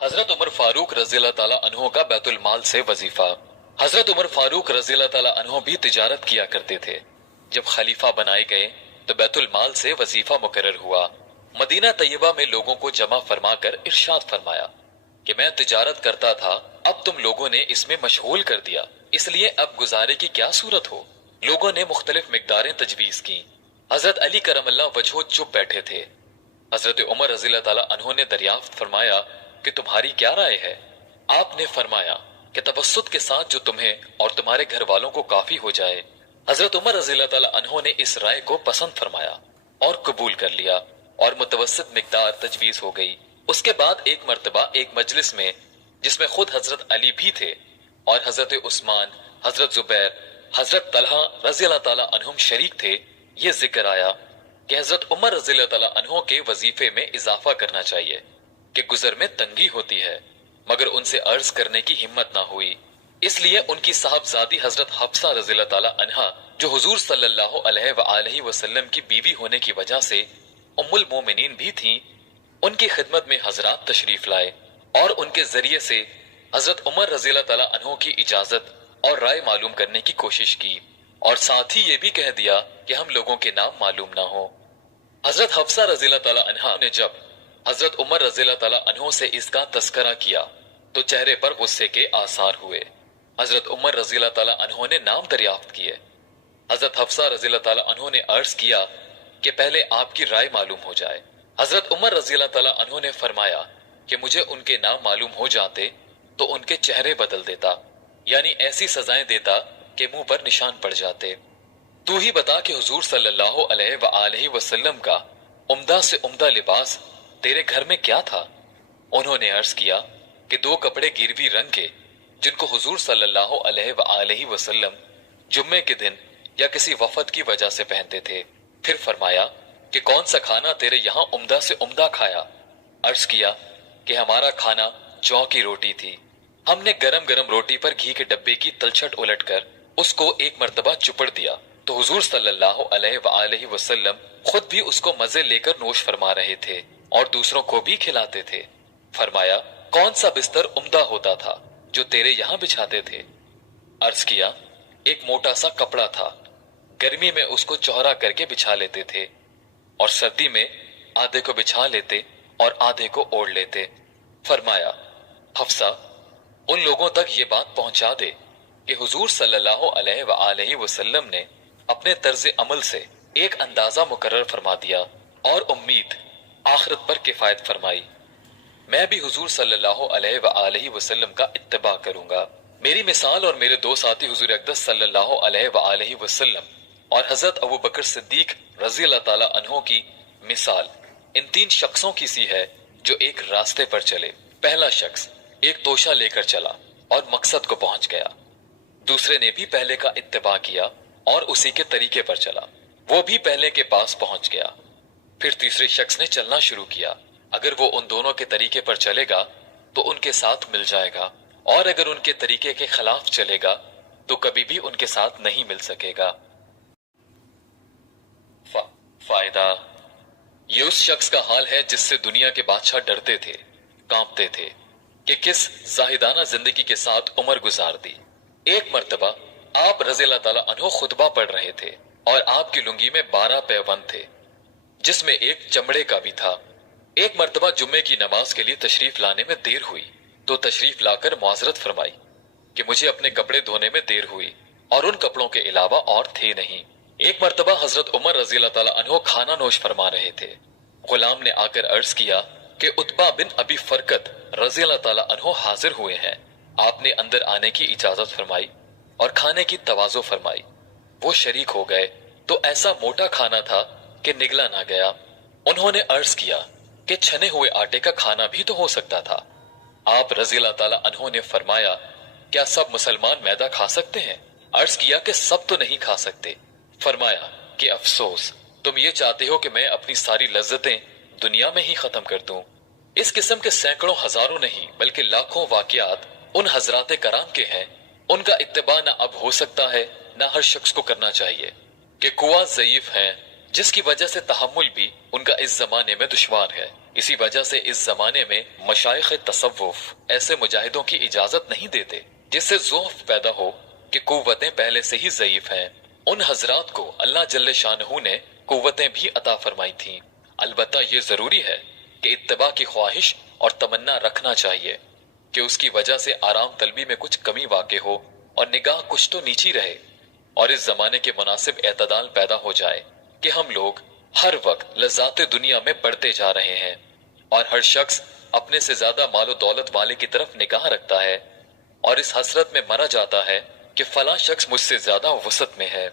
हजरत उमर फारूक रज़ी अल्लाह ताला अन्हो का बैतुल माल से वजीफा। हजरत उमर फारूक रज़ी अल्लाह ताला अन्हो भी तिजारत किया करते थे। जब खलीफा बनाए गए तो बैतुल माल से वजीफा मुकर्रर हुआ। मदीना तैयबा में लोगों को जमा फरमा कर इरशाद फरमाया कि मैं तिजारत करता था, अब तुम लोगों ने इसमें मशगूल कर दिया, इसलिए अब गुजारे की क्या सूरत हो। लोगों ने मुख्तलिफ मिकदारें तजवीज की। हजरत अली करमल्लाह वजहो चुप बैठे थे। हजरत उमर रज़ी अल्लाह ताला अन्हो ने दरियाफ्त फरमाया कि तुम्हारी क्या राय है। आपने फरमाया कि तवस्सुत के साथ जो तुम्हें और तुम्हारे घर वालों को काफी हो जाए। हजरत उमर रज़ी अल्लाह ताला अन्हो ने इस राय को पसंद फरमाया और कबूल कर लिया और मुतवस्सित मिकदार तजवीज हो गई। उसके बाद एक मर्तबा एक मजलिस में जिसमें खुद हजरत अली भी थे और हजरत उस्मान, हजरत जुबैर, हजरत तलहा रज़ी अल्लाह ताला अन्हुम शरीक थे, ये जिक्र आया कि हजरत उमर रज़ी अल्लाह ताला अन्हो के वजीफे में इजाफा करना चाहिए कि गुजर में तंगी होती है, मगर उनसे अर्ज करने की हिम्मत ना हुई। इसलिए उनकी साहबजादी हजरत हफ्सा रज़ी अल्लाह ताला अन्हा, जो हुजूर सल्लल्लाहु अलैहि वसल्लम की बीवी होने की वजह से उम्मुल मोमिनीन भी थीं, उनकी खिदमत में हजरात तशरीफ लाए और उनके जरिए से हजरत उमर रज़ी अल्लाह ताला अन्हो की इजाजत और राय मालूम करने की कोशिश की और साथ ही ये भी कह दिया कि हम लोगों के नाम मालूम ना हो। हजरत हफ्सा रज़ी अल्लाह ताला अन्हा ने जब हजरत उमर रज़ी अल्लाह ताला अन्हो से इसका तस्करा किया तो चेहरे पर गुस्से के आसार हुए। हजरत उमर रज़ी अल्लाह ताला अन्हो ने नाम दरियाफ्त किए। हजरत हफ्सा रज़ी अल्लाह ताला अन्हो ने अर्ज किया कि पहले आपकी राय मालूम हो जाए। हजरत उमर रज़ी अल्लाह ताला अन्हो ने फरमाया कि मुझे उनके नाम मालूम हो जाते तो उनके चेहरे बदल देता, यानी ऐसी सजाएं देता कि मुंह पर निशान पड़ जाते। तू ही बता कि हुजूर सल्लल्लाहु अलैहि वसल्लम का उम्दा से उम्दा लिबास तेरे घर में क्या था। उन्होंने अर्ज किया कि दो कपड़े गिरवी रंग के जिनको हुजूर सल्लल्लाहु अलैहि वसल्लम जुम्मे के दिन या किसी वफद की वजह से पहनते थे। फिर फरमाया कि कौन सा खाना तेरे यहाँ उम्दा से उम्दा खाया। अर्ज किया कि हमारा खाना जौ की रोटी थी। हमने गरम गरम रोटी पर घी के डब्बे की तलछट उलटकर उसको एक मर्तबा चुपड़ दिया तो हुजूर सल्लल्लाहु अलैहि वसल्लम खुद भी उसको मजे लेकर नोश फरमा रहे थे और दूसरों को भी खिलाते थे। फरमाया कौन सा बिस्तर उम्दा होता था जो तेरे यहाँ बिछाते थे। अर्ज किया एक मोटा सा कपड़ा था, गर्मी में उसको चौड़ा करके बिछा लेते थे और सर्दी में आधे को बिछा लेते और आधे को ओढ़ लेते। फरमाया हफ्सा उन लोगों तक ये बात पहुंचा दे कि हुजूर सल्लल्लाहु अलैहि वसल्लम ने अपने तर्ज अमल से एक अंदाजा मुकर्रर फरमा दिया और उम्मीद आखिरत पर किफायत फरमाई। मैं भी हुजूर सल्लल्लाहु अलैहि वसल्लम का इत्तिबा करूंगा। मेरी मिसाल और मेरे दो साथी हुजूर अक़दस सल्लल्लाहु अलैहि वसल्लम और हजरत अबू बकर सिद्दीक रज़ी अल्लाह ताला अन्हो की मिसाल इन तीन शख्सों की सी है जो एक रास्ते पर चले। पहला शख्स एक तोशा लेकर चला और मकसद को पहुंच गया। दूसरे ने भी पहले का इत्तिबा किया और उसी के तरीके पर चला, वो भी पहले के पास पहुंच गया। फिर तीसरे शख्स ने चलना शुरू किया। अगर वो उन दोनों के तरीके पर चलेगा तो उनके साथ मिल जाएगा और अगर उनके तरीके के खिलाफ चलेगा तो कभी भी उनके साथ नहीं मिल सकेगा। फायदा ये उस शख्स का हाल है जिससे दुनिया के बादशाह डरते थे, कांपते थे कि किस जाहिदाना जिंदगी के साथ उम्र गुजार दी। एक मर्तबा आप रज़ी अल्लाह ताला अन्हो खुतबा पढ़ रहे थे और आपकी लुंगी में 12 पैबंद थे जिसमें एक चमड़े का भी था। एक मर्तबा जुम्मे की नमाज के लिए तशरीफ लाने में देर हुई तो तशरीफ लाकर मुआजरत फरमाई कि मुझे अपने कपड़े धोने में देर हुई और उन कपड़ों के अलावा और थे नहीं। एक मर्तबा हजरत उमर रज़ी अल्लाह ताला अन्हो खाना नोश फरमा रहे थे। गुलाम ने आकर अर्ज किया कि उत्बा बिन अबी फरकत रज़ी अल्लाह ताला अन्हो हाजिर हुए हैं। आपने अंदर आने की इजाजत फरमाई और खाने की तवाज़ो फरमाई। वो शरीक हो गए तो ऐसा मोटा खाना था कि निगला ना गया। उन्होंने अर्ज किया कि छने हुए आटे का खाना भी तो हो सकता था। आप रज़ी अल्लाह ताला अन्हो ने फरमाया क्या सब मुसलमान मैदा खा सकते हैं। अर्ज किया कि सब तो नहीं खा सकते। फरमाया कि अफसोस तुम ये चाहते हो कि मैं अपनी सारी लज्जतें दुनिया में ही खत्म कर दूं। इस किस्म के सैकड़ों हजारों नहीं बल्कि लाखों वाकयात उन हजरात कराम के हैं, उनका इत्तिबा न अब हो सकता है न हर शख्स को करना चाहिए कि कुआ ज़ईफ है जिसकी वजह से तहम्मुल भी उनका इस जमाने में दुश्वार है। اسی وجہ سے اس زمانے میں مشائخ تصوف ایسے مجاہدوں کی اجازت نہیں دیتے جس سے ضعف پیدا ہو کہ قوتیں پہلے سے ہی ضعیف ہیں۔ ان حضرات کو اللہ جل شانہ نے قوتیں بھی عطا فرمائی تھیں، البتہ یہ ضروری ہے کہ اتباع کی خواہش اور تمنا رکھنا چاہیے کہ اس کی وجہ سے آرام طلبی میں کچھ کمی واقع ہو اور نگاہ کچھ تو نیچی رہے، اور اس زمانے کے مناسب اعتدال پیدا ہو جائے کہ ہم لوگ ہر وقت لذات دنیا میں بڑھتے جا رہے ہیں اور ہر شخص اپنے سے زیادہ مال و دولت والے کی طرف نگاہ رکھتا ہے اور اس حسرت میں مرا جاتا ہے کہ فلاں شخص مجھ سے زیادہ وسعت میں ہے۔